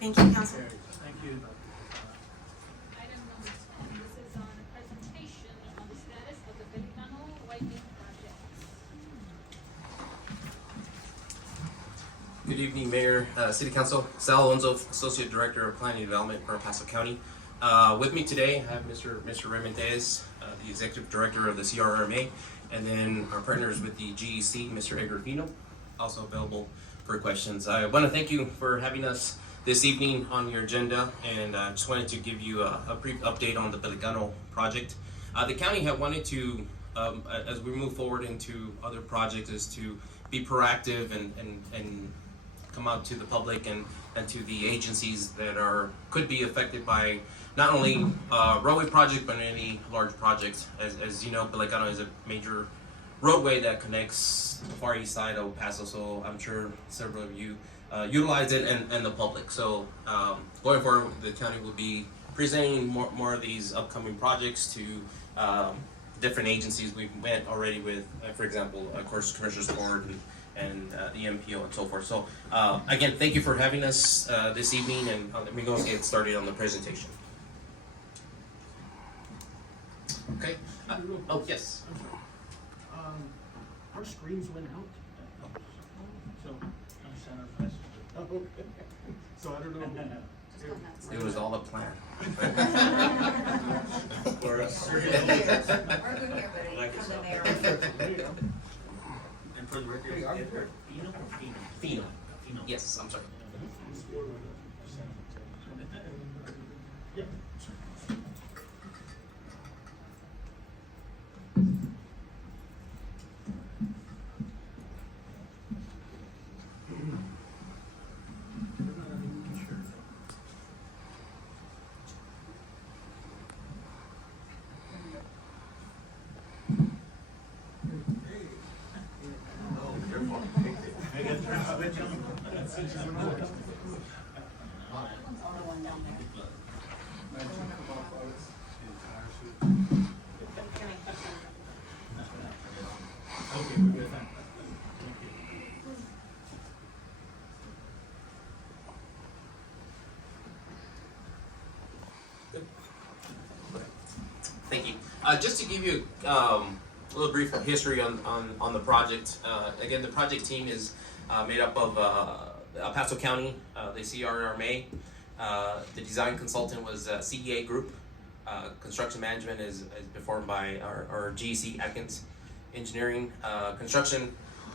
Thank you, Council. Thank you. Item number 10, this is on a presentation on the status of the Pellicano widening project. Good evening, Mayor, City Council. Sal Alonso, Associate Director of Planning and Development for Paso County. With me today, I have Mr. Raymond Tellez, the Executive Director of the CRRMA, and then our partners with the GEC, Mr. Edgar Fino, also available for questions. I want to thank you for having us this evening on your agenda, and I just wanted to give you a brief update on the Pellicano project. The county had wanted to, as we move forward into other projects, is to be proactive and come out to the public and to the agencies that could be affected by not only roadway project but any large projects. As you know, Pellicano is a major roadway that connects the far east side of Paso, so I'm sure several of you utilize it and the public. So going forward, the county will be presenting more of these upcoming projects to different agencies. We've met already with, for example, of course, Commissioners Court and the MPO and so forth. So again, thank you for having us this evening, and let me go and get started on the presentation. Okay. Oh, yes. Our screens went out. So I'm center fast. Oh, okay. So I don't know. It was all a plan. For us. We're good here, buddy. Come in there. And for the record, Edgar Fino or Fino? Fino. Fino. Yes, I'm sorry. Yep. Thank you. Just to give you a little brief history on the project. Again, the project team is made up of El Paso County, the CRRMA. The design consultant was CEA Group. Construction management is performed by our GEC Atkins Engineering. Construction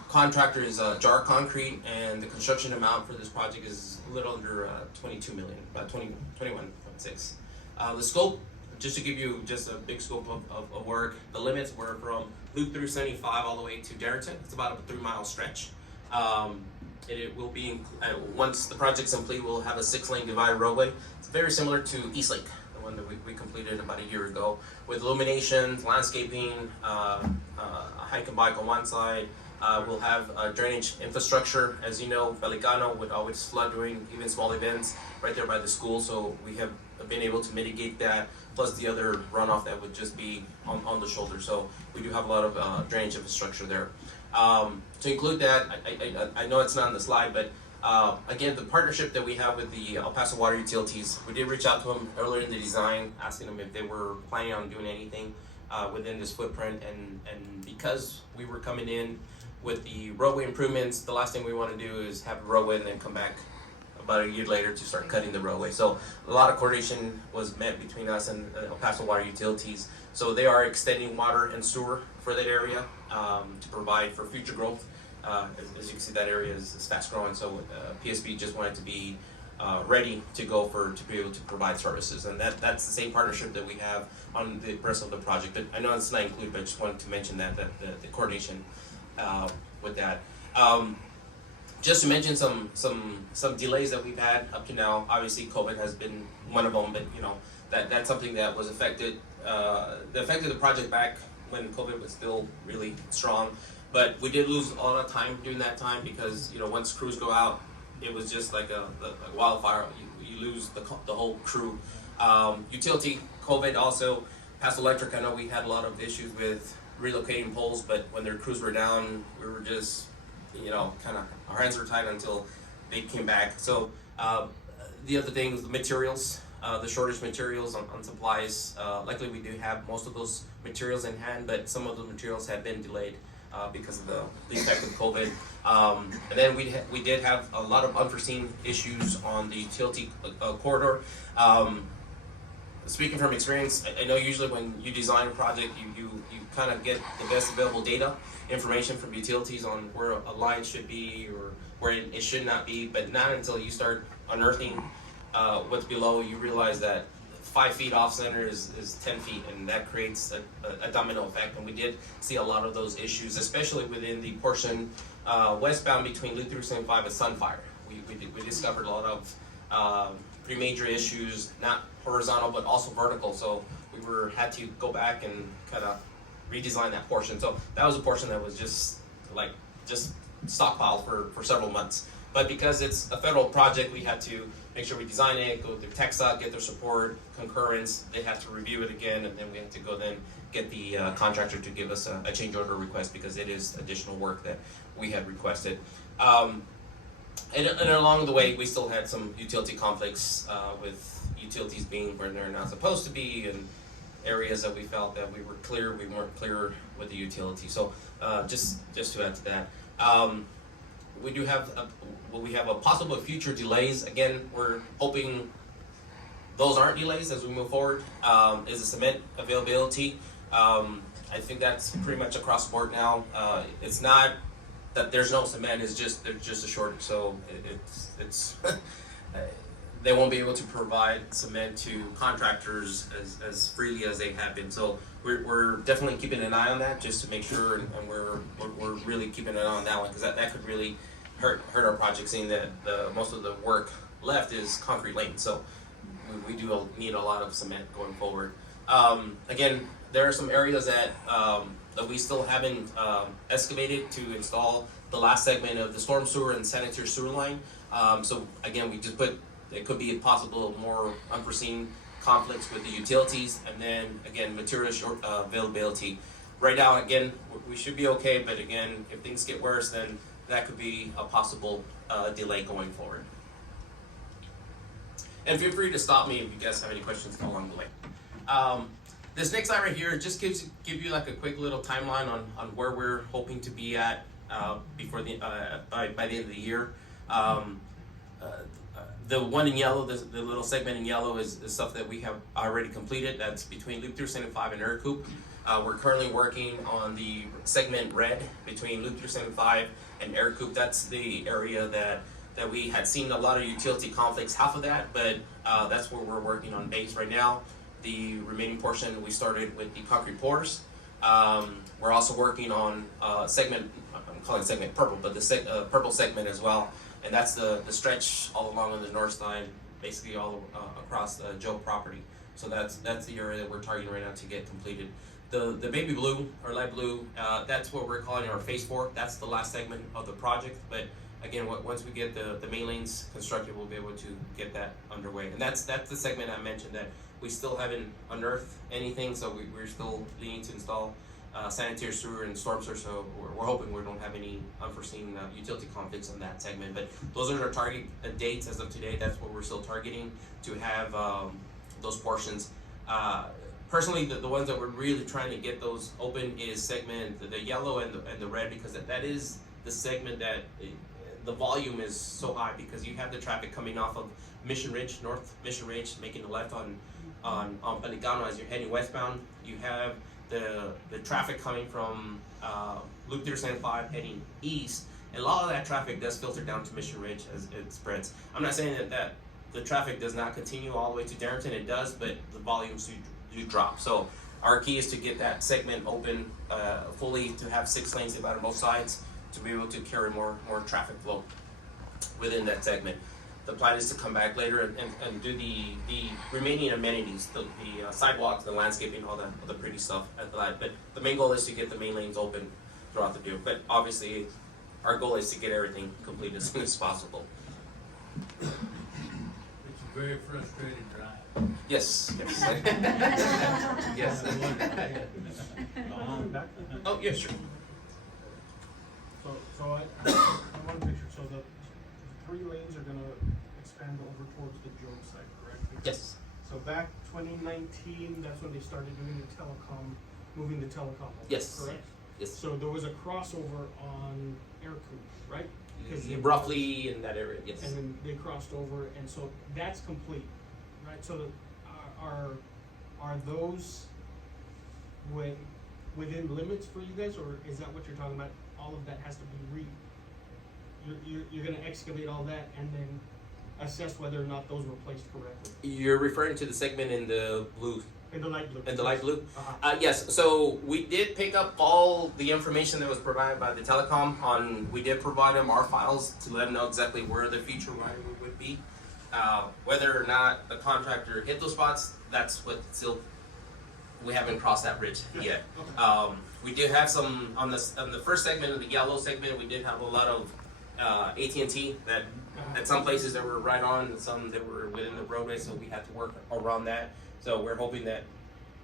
contractor is JAR Concrete, and the construction amount for this project is a little under 22 million, about 21.6. The scope, just to give you just a big scope of work, the limits were from Loop through 75 all the way to Darrington. It's about a 3-mile stretch. It will be, once the project's complete, we'll have a 6-lane divided roadway. It's very similar to Eastlake, the one that we completed about a year ago, with illumination, landscaping, a hike and bike on one side. We'll have drainage infrastructure. As you know, Pellicano would always flood during even small events right there by the school, so we have been able to mitigate that, plus the other runoff that would just be on the shoulder. So we do have a lot of drainage infrastructure there. To include that, I know it's not on the slide, but again, the partnership that we have with the El Paso Water Utilities, we did reach out to them earlier in the design, asking them if they were planning on doing anything within this footprint, and because we were coming in with the roadway improvements, the last thing we want to do is have a roadway and then come back about a year later to start cutting the roadway. So a lot of coordination was met between us and El Paso Water Utilities. So they are extending water and sewer for that area to provide for future growth. As you can see, that area is fast growing, so PSB just wanted to be ready to go to be able to provide services, and that's the same partnership that we have on the rest of the project. But I know it's not included, but I just wanted to mention that the coordination with that. Just to mention some delays that we've had up to now. Obviously, COVID has been one of them, but you know that's something that was affected. That affected the project back when COVID was still really strong. But we did lose a lot of time during that time because you know once crews go out, it was just like a wildfire. You lose the whole crew. Utility COVID also. Paso Electric, I know we had a lot of issues with relocating poles, but when their crews were down, we were just, you know, kind of our hands were tied until they came back. So The other thing is the materials, the shortage materials on supplies. Luckily, we do have most of those materials in hand, but some of the materials have been delayed because of the effect of COVID. And then we did have a lot of unforeseen issues on the utility corridor. Speaking from experience, I know usually when you design a project, you kind of get the best available data, information from utilities on where a line should be or where it should not be, but not until you start unearthing what's below, you realize that 5 feet off center is 10 feet, and that creates a domino effect. And we did see a lot of those issues, especially within the portion westbound between Loop 375 and Sunfire. We discovered a lot of pretty major issues, not horizontal but also vertical. So we had to go back and kind of redesign that portion. So that was a portion that was just stockpiled for several months. But because it's a federal project, we had to make sure we design it, go through TxDOT, get their support, concurrence. They have to review it again, and then we have to go then get the contractor to give us a change order request because it is additional work that we had requested. And along the way, we still had some utility conflicts with utilities being where they're not supposed to be, and areas that we felt that we weren't clear with the utility. So just to add to that, we do have a possible future delays. Again, we're hoping those aren't delays as we move forward. Is the cement availability? I think that's pretty much across the board now. It's not that there's no cement, there's just a shortage. So it's they won't be able to provide cement to contractors as freely as they have been. So we're definitely keeping an eye on that just to make sure, and we're really keeping an eye on that one because that could really hurt our project, seeing that most of the work left is concrete lane. So we do need a lot of cement going forward. Again, there are some areas that we still haven't excavated to install the last segment of the storm sewer and sanitary sewer line. So again, we just put, it could be possible more unforeseen conflicts with the utilities, and then again, material availability. Right now, again, we should be okay, but again, if things get worse, then that could be a possible delay going forward. And feel free to stop me if you guys have any questions along the way. This next slide right here just give you like a quick little timeline on where we're hoping to be at before by the end of the year. The one in yellow, the little segment in yellow is stuff that we have already completed. That's between Loop 375 and Air Coop. We're currently working on the segment red between Loop 375 and Air Coop. That's the area that we had seen a lot of utility conflicts, half of that, but that's where we're working on base right now. The remaining portion, we started with the concrete pours. We're also working on segment, I'm calling it segment purple, but the purple segment as well. And that's the stretch all along on the north side, basically all across the Joe property. So that's the area that we're targeting right now to get completed. The baby blue or light blue, that's what we're calling our phase 4. That's the last segment of the project. But again, once we get the main lanes constructed, we'll be able to get that underway. And that's the segment I mentioned that we still haven't unearthed anything, so we're still needing to install sanitary sewer and storm sewer, so we're hoping we don't have any unforeseen utility conflicts on that segment. But those are our target dates as of today. That's what we're still targeting to have those portions. Personally, the ones that we're really trying to get those open is segment the yellow and the red, because that is the segment that the volume is so high, because you have the traffic coming off of Mission Ridge, North Mission Ridge, making a left on Pellicano as you're heading westbound. You have the traffic coming from Loop 375 heading east, and a lot of that traffic does filter down to Mission Ridge as it spreads. I'm not saying that the traffic does not continue all the way to Darrington, it does, but the volumes do drop. So our key is to get that segment open fully, to have 6 lanes about on both sides, to be able to carry more traffic flow within that segment. The plan is to come back later and do the remaining amenities, the sidewalks, the landscaping, all the pretty stuff at the lab. But the main goal is to get the main lanes open throughout the view. But obviously, our goal is to get everything complete as soon as possible. It's a very frustrating drive. Yes. Yes. Oh, yes, sure. So I want to make sure, so the 3 lanes are going to expand over towards the side, correct? Yes. So back 2019, that's when they started doing the telecom, moving the telecom over, Yes. correct? Yes. So there was a crossover on Airco, right? Because they- Roughly in that area, yes. And then they crossed over, and so that's complete, right? So are those within limits for you guys, or is that what you're talking about? All of that has to be you're gonna excavate all that and then assess whether or not those were placed correctly? You're referring to the segment in the blue, In the light blue? in the light blue? Uh-huh. Yes, so we did pick up all the information that was provided by the telecom we did provide them our files to let them know exactly where the future right would be. Whether or not the contractor hit those spots, that's what still, we haven't crossed that bridge yet. Okay. We did have some, on the first segment of the yellow segment, we did have a lot of AT&T that at some places that were right on, and some that were within the roadway, so we had to work around that. So we're hoping that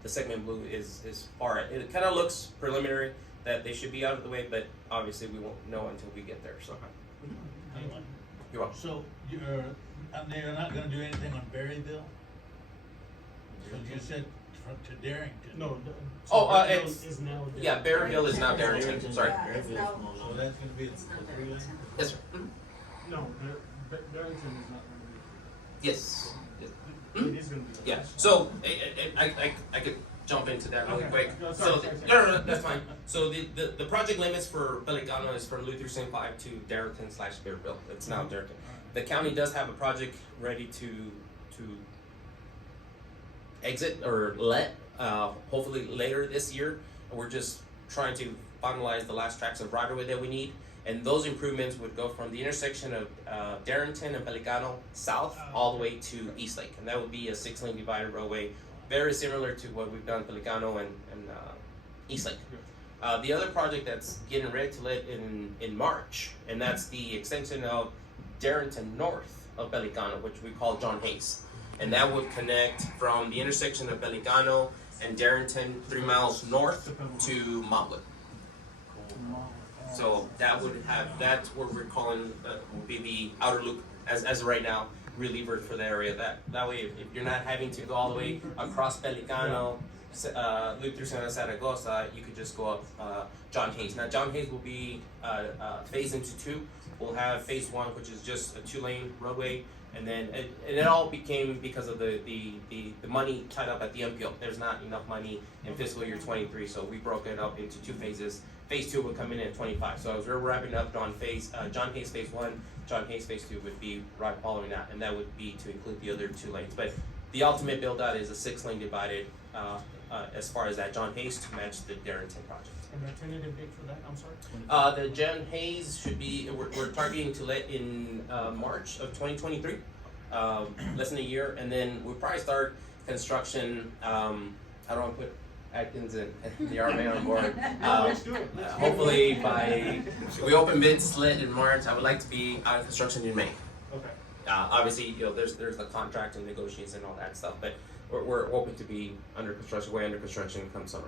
the segment blue is far. It kind of looks preliminary that they should be out of the way, but obviously we won't know until we get there. So you're welcome. So they're not gonna do anything on Berryville? So you said to Darrington? No. Oh, Berryville it's- is now. Yeah, Berryville is now Darrington. Sorry. Yeah, it's now- So that's gonna be It's not the 3 lane? Darrington. Yes, sir. Mhm. No, Darrington is not gonna Yes. Yes. be. It is gonna be. Yeah. So I could jump into that really Okay. quick. No, So sorry. no, that's fine. So the project limits for Pellicano is from Luther St. 5 to Darrington/Bearville. It's now Darrington. The county does have a project ready to exit or let, hopefully later this year. We're just trying to finalize the last tracks of right-of-way that we need. And those improvements would go from the intersection of Darrington and Pellicano south all the way to Eastlake. And that would be a 6-lane divided roadway, very similar to what we've done Pellicano and Eastlake. The other project that's getting ready to let in March, and that's the extension of Darrington north of Pellicano, which we call John Hayes. And that would connect from the intersection of Pellicano and Darrington 3 miles north to Motwood. So that's what we're calling, will be the outer loop as of right now, reliever for the area. That way, if you're not having to go all the way across Pellicano, loop through Santa Zaragoza, you could just go up John Hayes. Now John Hayes will be phased into 2. We'll have phase 1, which is just a 2-lane roadway, and then it all became because of the money tied up at the MPO. There's not enough money in fiscal year 23, so we broke it up into 2 phases. Phase 2 would come in at 25. So as we're wrapping up on John Hayes phase 1, John Hayes phase 2 would be right following that, and that would be to include the other 2 lanes. But the ultimate build out is a 6-lane divided as far as that John Hayes to match the Darrington project. And the tentative date for that, I'm sorry? The John Hayes should be, we're targeting to let in March of 2023, less than a year, and then we'll probably start construction. I don't want to put Atkins and the RMA on board. Let's do it. Hopefully by, we open bids let in March. I would like to be out of construction in May. Okay. Obviously, there's the contract and negotiations and all that stuff, but we're hoping to be way under construction come summer.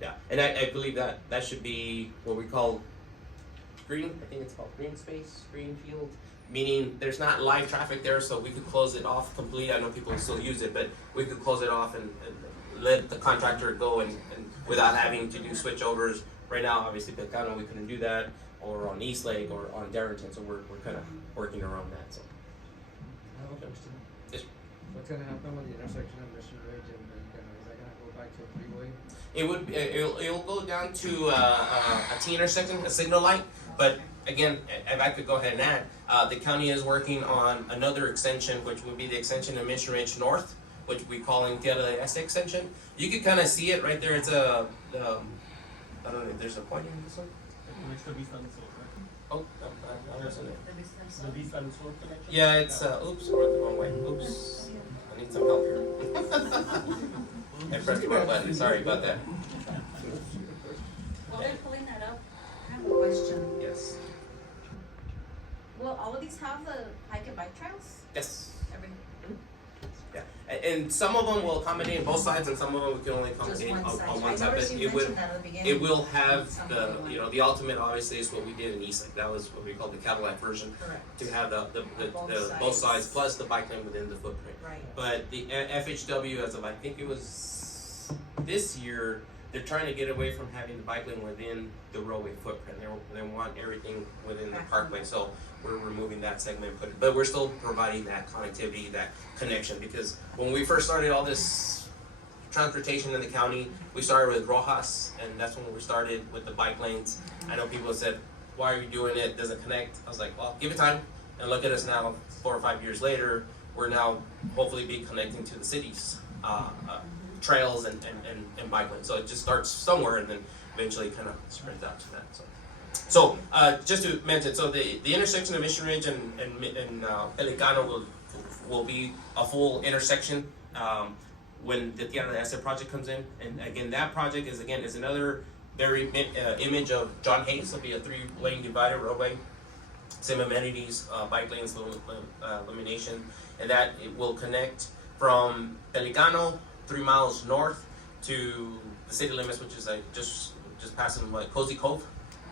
Yeah, and I believe that should be what we call green. I think it's called green space, green field, meaning there's not live traffic there, so we could close it off completely. I know people still use it, but we could close it off and let the contractor go and without having to do switchovers. Right now, obviously, Pellicano, we couldn't do that, or on Eastlake or on Darrington, so we're kind of working around that. So. I have a question. Yes. What's gonna happen with the intersection of Mission Ridge and Pellicano? Is that gonna go back to a 3-way? It'll go down to a T intersection, a signal light. But again, if I could go ahead and add, the county is working on another extension, which would be the extension of Mission Ridge North, which we call in Tierra de Este extension. You can kind of see it right there. It's I don't know if there's a point in this one. Next to Vista del Sur, right? Oh, I was in it. The Vista del Sur connection? Yeah, it's oops, I went the wrong way. Oops, I need some help here. I pressed the wrong button. Sorry about that. While they're pulling that up, I have a question. Yes. Will all of these have the hike and bike trails? Yes. Every, Yeah, and some of them will accommodate both sides, and some of them we can only Just accommodate one side. on I one side. noticed But you it will, mentioned that at the beginning. it will have Some the, people you know, like- the ultimate obviously is what we did in Eastlake. That was what we called the Cadillac version, Correct. to have the both sides plus the bike lane within the footprint. Right. But the FHW, as of I think it was this year, they're trying to get away from having the bike lane within the roadway footprint. They want everything within the parkway. So we're removing that segment, but we're still providing that connectivity, that connection. Because when we first started all this transportation in the county, we started with Rojas, and that's when we started with the bike lanes. I know people have said, "Why are you doing it? Doesn't connect." I was like, "Well, give it time." And look at us now, 4 or 5 years later. We're now hopefully be connecting to the cities. Trails and bike lanes. So it just starts somewhere and then eventually kind of spreads out to that. So just to mention, so the intersection of Mission Ridge and Pellicano will be a full intersection when the Tierra de Este project comes in. And again, that project is another very image of John Hayes. It'll be a 3-lane divided roadway, same amenities, bike lanes, illumination, and that it will connect from Pellicano 3 miles north to the city limits, which is like just passing Cozy Cove.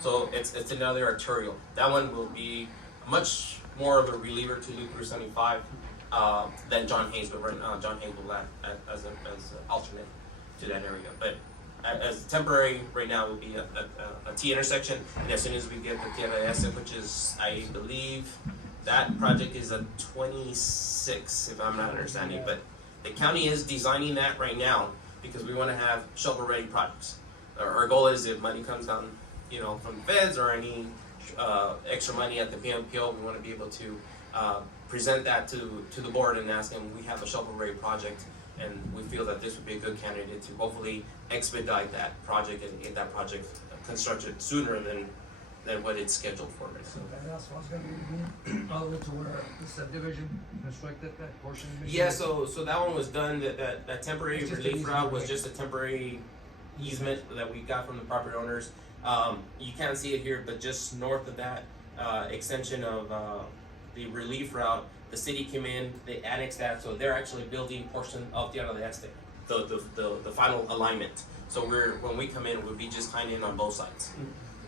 So it's another arterial. That one will be much more of a reliever to Loop 375 than John Hayes, but John Hayes will act as an alternate to that area. But as temporary, right now will be a T intersection, and as soon as we get the Tierra de Este, which is, I believe, that project is a 26, if I'm not understanding, but the county is designing that right now because we want to have shovel-ready projects. Our goal is if money comes down, you know, from the feds or any extra money at the PMPO, we want to be able to present that to the board and ask them, we have a shovel-ready project, and we feel that this would be a good candidate to hopefully expedite that project and get that project constructed sooner than what it's scheduled for right So now. that asphalt's gonna be all the way to where the subdivision constructed that portion? of Mission Yeah, Ridge? so that one was done, that temporary It's just relief an route easement, was right? just a temporary easement that we got from the property owners. You can't see it here, but just north of that extension of the relief route, the city came in, they annexed that, so they're actually building portion of Tierra de Este, the final alignment. So when we come in, we'll be just tying in on both sides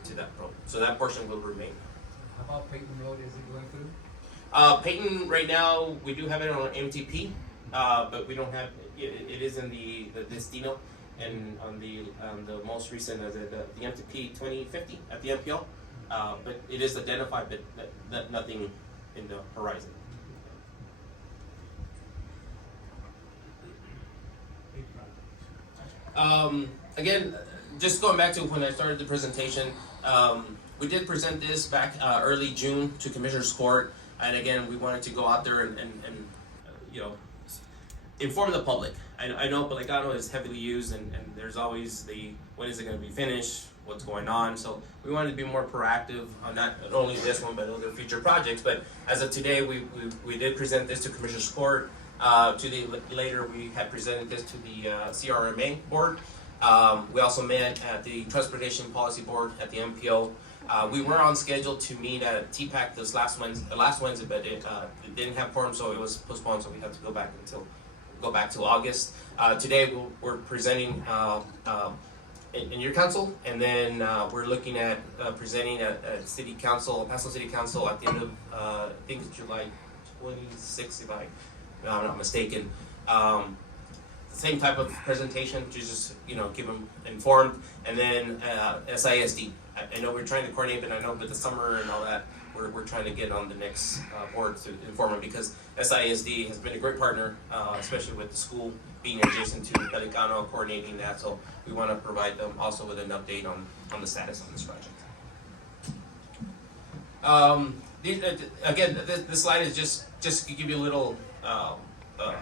to that road. So that portion will remain. How about Peyton Road, is it going through? Peyton, right now, we do have it on MTP, but we don't have, it is in the Destino, and on the most recent, the MTP 2050 at the MPL, but it is identified, but nothing in the horizon. Again, just going back to when I started the presentation, we did present this back early June to Commissioner's Court, and again, we wanted to go out there and you know, inform the public. I know Pellicano is heavily used, and there's always the, when is it going to be finished, what's going on, so we wanted to be more proactive on not only this one, but other future projects. But as of today, we did present this to Commissioner's Court. Later, we had presented this to the CRMA board. We also met at the Transportation Policy Board at the MPO. We were on schedule to meet at TPAC this last Wednesday, but it didn't have quorum, so it was postponed. So we have to go back to August. Today we're presenting in your council, and then we're looking at presenting at City Council, Paso City Council at the end of I think it's July 26th, if I'm not mistaken. Same type of presentation to just, you know, keep them informed, and then SISD. I know we're trying to coordinate, but I know with the summer and all that, we're trying to get on the next board to inform them, because SISD has been a great partner, especially with the school being adjacent to Pellicano, coordinating that. So we want to provide them also with an update on the status on this project. Again, this slide is just to give you a little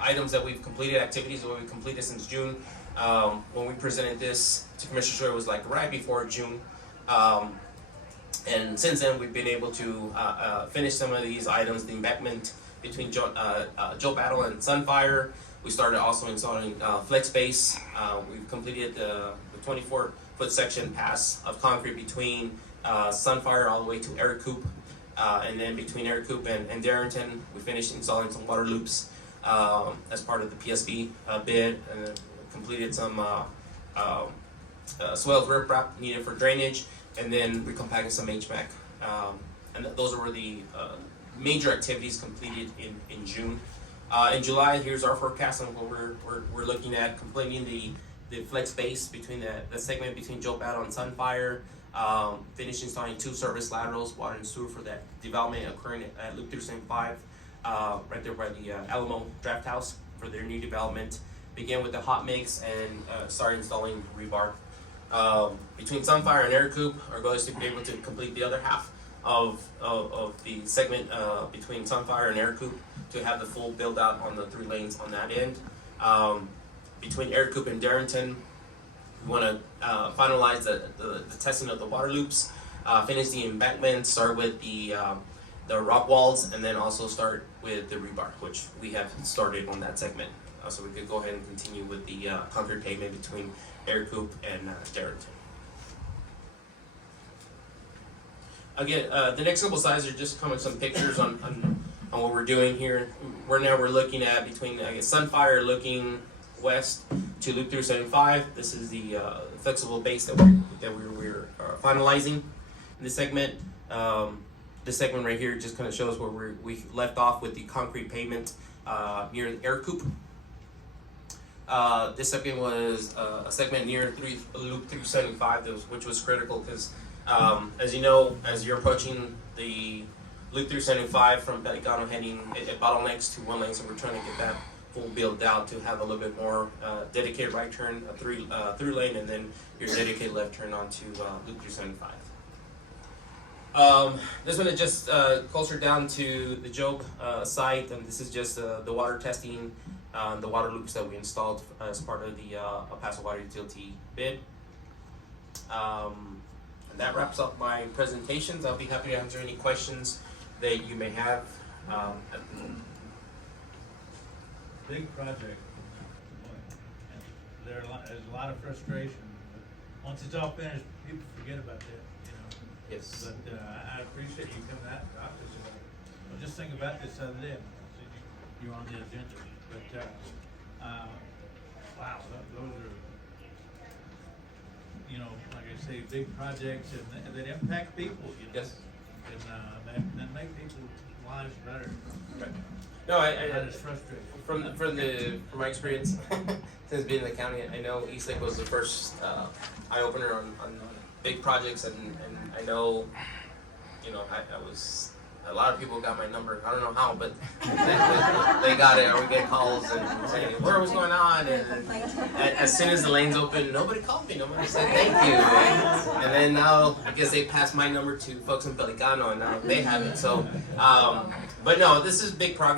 items that we've completed, activities that we've completed since June. When we presented this to Commissioner Schroeder, it was like right before June. And since then, we've been able to finish some of these items. The embankment between Joe Battle and Sunfire. We started also installing flex base. We've completed the 24-foot section pass of concrete between Sunfire all the way to Air Coop. And then between Air Coop and Darrington, we finished installing some water loops. as part of the PSB bid, and completed some swales riprap needed for drainage, and then recompacting some HMAC. And those were the major activities completed in June. In July, here's our forecast on what we're looking at: completing the flex base between the segment between Joe Battle and Sunfire, finish installing 2 service laterals, water and sewer for that development occurring at Loop 375, right there by the Alamo Draft House for their new development. Begin with the hot mix and start installing rebar. Between Sunfire and Air Coop, our goal is to be able to complete the other half of the segment between Sunfire and Air Coop to have the full build out on the 3 lanes on that end. Between Air Coop and Darrington, we want to finalize the testing of the water loops, finish the embankment, start with the rock walls, and then also start with the rebar, which we have started on that segment. So we could go ahead and continue with the concrete pavement between Air Coop and Darrington. Again, the next couple slides are just kind of some pictures on what we're doing here. We're looking at between, I guess, Sunfire looking west to Loop 375. This is the flexible base that we're finalizing in this segment. This segment right here just kind of shows where we left off with the concrete pavement near the Air Coop. This segment was a segment near Loop 375, which was critical because, as you know, as you're approaching the Loop 375 from Pellicano heading, it bottlenecks to 1 lane, so we're trying to get that full build out to have a little bit more dedicated right turn, a through lane, and then your dedicated left turn onto Loop 375. This one is just closer down to the Job site, and this is just the water testing, the water loops that we installed as part of the Paso Water Utility bid. And that wraps up my presentations. I'll be happy to answer any questions that you may have. Big project. There's a lot of frustration, but once it's all finished, people forget about that, you know. Yes. But I appreciate you coming out to talk to us about it. I was just thinking about this the other day, you were on the agenda, but wow, those are, you know, like I say, big projects and that impact people, you know. Yes. And that make people's lives better. Right. No, That is frustrating. From my experience since being in the county, I know Eastlake was the first eye opener on big projects, and I know, you know, I was, a lot of people got my number. I don't know how, but they got it. Or we get calls and saying, "What was going on?" And as soon as the lanes opened, nobody called me. Nobody said thank you. And then now, I guess they passed my number to folks in Pellicano, and now they have it. So, but no, this is big progress.